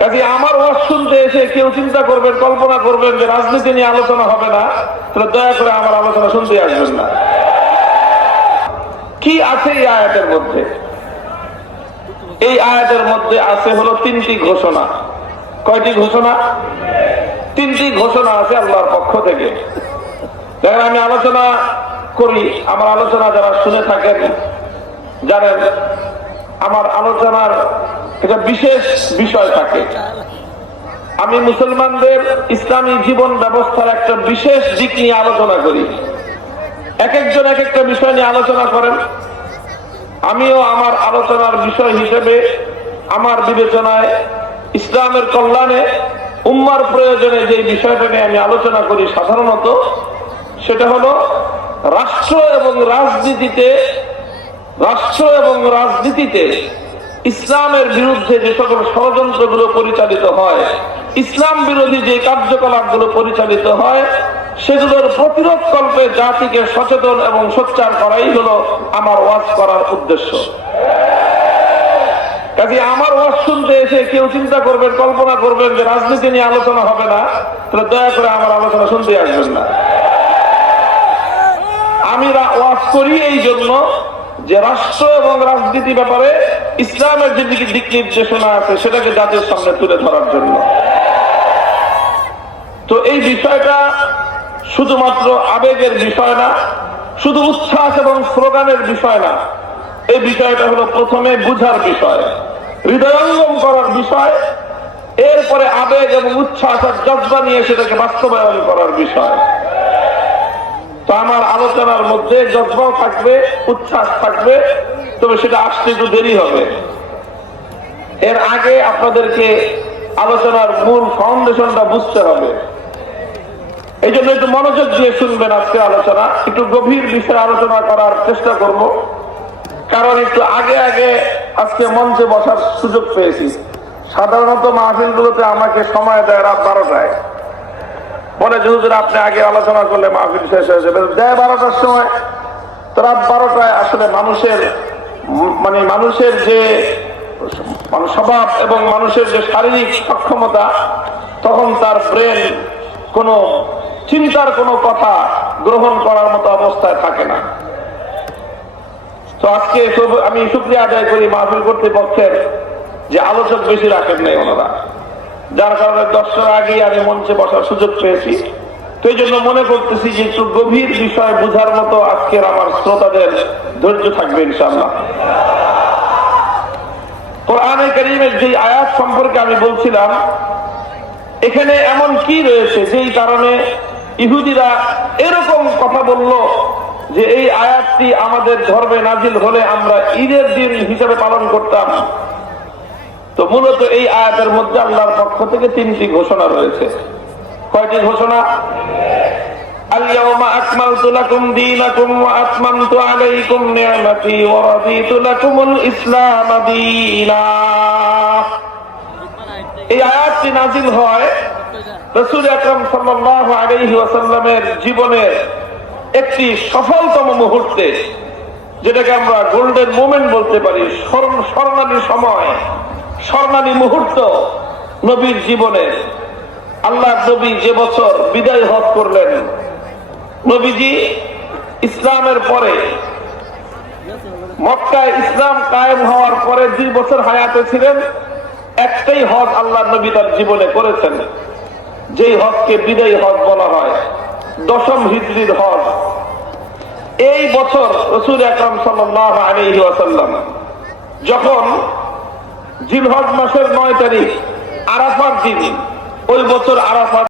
কাজে আমার ওয়াজ শুনতে এসে কেউ চিন্তা করবেন, কল্পনা করবেন যে রাজনীতি নিয়ে আলোচনা হবে না, তাহলে দয়া করে আমার আলোচনা শুনতে আসবেন না। কি আছে এই আয়াতের মধ্যে? এই আয়াতের মধ্যে আছে হলো তিনটি ঘোষণা। কয়টি ঘোষণা? তিনটি ঘোষণা আছে আল্লাহর পক্ষ থেকে। দেখেন, আমি আলোচনা করি, আমার আলোচনা যারা শুনে থাকেন জানেন আমার আলোচনার একটা বিশেষ বিষয় থাকে। আমি মুসলমানদের ইসলামী জীবন ব্যবস্থার একটা বিশেষ দিক নিয়ে আলোচনা করি। এক একজন এক একটা বিষয় নিয়ে আলোচনা করেন। আমিও আমার আলোচনার বিষয় হিসেবে আমার বিবেচনায় ইসলামের কল্যাণে উম্মার প্রয়োজনে যে বিষয়টা নিয়ে আমি আলোচনা করি সাধারণত, সেটা হলো রাষ্ট্র এবং রাজনীতিতে ইসলামের বিরুদ্ধে যে সকল ষড়যন্ত্রগুলো পরিচালিত হয়, ইসলাম বিরোধী যে কার্যকলাপগুলো পরিচালিত হয়, সেগুলোর প্রতিরোধ কল্পে জাতিকে সচেতন এবং সোচ্চার করাই হলো আমার ওয়াজ করার উদ্দেশ্য। কাজে আমার ওয়াজ শুনতে এসে কেউ চিন্তা করবেন, কল্পনা করবেন যে রাজনীতি নিয়ে আলোচনা হবে না, তাহলে দয়া করে আমার আলোচনা শুনতে আসবেন না। আমি ওয়াজ করি এই জন্য যে রাষ্ট্র এবং রাজনীতি ব্যাপারে ইসলামের যে দিক নির্দেশনা আছে সেটাকে জাতির সামনে তুলে ধরার জন্য। তো এই বিষয়টা শুধুমাত্র আবেগের বিষয় না, শুধু উচ্ছ্বাস এবং স্লোগানের বিষয় না। এই বিষয়টা হলো প্রথমে বুঝার বিষয়, হৃদয়ঙ্গম করার বিষয়, এরপরে আবেগ এবং উচ্ছ্বাস আর জজ্বা নিয়ে সেটাকে বাস্তবায়ন করার বিষয়। তো আমার আলোচনার মধ্যে জজ্বাও থাকবে, উচ্ছ্বাস থাকবে, তবে সেটা আসতে একটু দেরি হবে। এর আগে আপনাদেরকে আলোচনার মূল ফাউন্ডেশনটা বুঝতে হবে। এই জন্য একটু মনোযোগ দিয়ে শুনবেন আজকে আলোচনা। একটু গভীর বিষয়ে আলোচনা করার চেষ্টা করব, কারণ একটু আগে আজকে মঞ্চে বসার সুযোগ পেয়েছি। সাধারণত মাহফিলগুলোতে আমাকে সময় দেয় রাত 12টায়, বলে যে হুজুর আপনি আগে আলোচনা করলে মাহফিল শেষ হয়ে যাবে। দেয় 12টার সময়, তো রাত 12টায় আসলে মানুষের যে স্বভাব এবং মানুষের যে শারীরিক সক্ষমতা, তখন তার ব্রেন কোনো চিন্তার কোনো কথা গ্রহণ করার মতো অবস্থায় থাকে না। তো আজকে আমি শুকরিয়া আদায় করি মাহফিল কর্তৃপক্ষের যে আলোচক বেশি রাখেন নাই ওনারা, যার কারণে 10টার আগে আমি মঞ্চে বসার সুযোগ পেয়েছি। তো এই জন্য মনে করতেছি যে একটু গভীর বিষয় বুঝার মতো আজকের আমার শ্রোতাদের ধৈর্য থাকবে ইনশাআল্লাহ। কোরআনে কারীমের যে আয়াত সম্পর্কে আমি বলছিলাম, এখানে এমন কি রয়েছে যেই কারণে ইহুদিরা এরকম কথা বলল যে এই আয়াতটি আমাদের ধর্মে নাজিল হলে আমরা ঈদের দিন হিসেবে পালন করতাম। তো মূলত এই আয়াতের মধ্যে আল্লাহর পক্ষ থেকে তিনটি ঘোষণা রয়েছে। কয়টি ঘোষণা? আল-ইয়াওমা আকমালতু লাকুম দীনাকুম ওয়া আতমামতু আলাইকুম নি'মাতি ওয়া রাদিতু লাকুমুল ইসলাম দীনা। এই আয়াতটি নাজিল হয় রাসূল আকরাম সাল্লাল্লাহু আলাইহি ওয়াসাল্লামের জীবনের একটি সফলতম মুহূর্তে, যেটাকে আমরা গোল্ডেন মোমেন্ট বলতে পারি, স্বর্ণালী সময়, স্বর্ণালী মুহূর্ত নবীর জীবনে। আল্লাহ নবী যে বছর বিদায় হজ করলেন, নবীজি ইসলামের পরে মক্কায় ইসলাম কায়েম হওয়ার পরে 2 বছর হায়াতে ছিলেন, একটাই হজ আল্লাহ নবী তার জীবনে করেছেন, যেই হজকে বিদায় হজ বলা হয়, 10ম হিজরির হজ। এই বছর রাসূল আকরাম সাল্লাল্লাহু আলাইহি ওয়াসাল্লাম যখন জিলহজ মাসের 9 তারিখ আরাফার দিন, ওই বছর আরাফার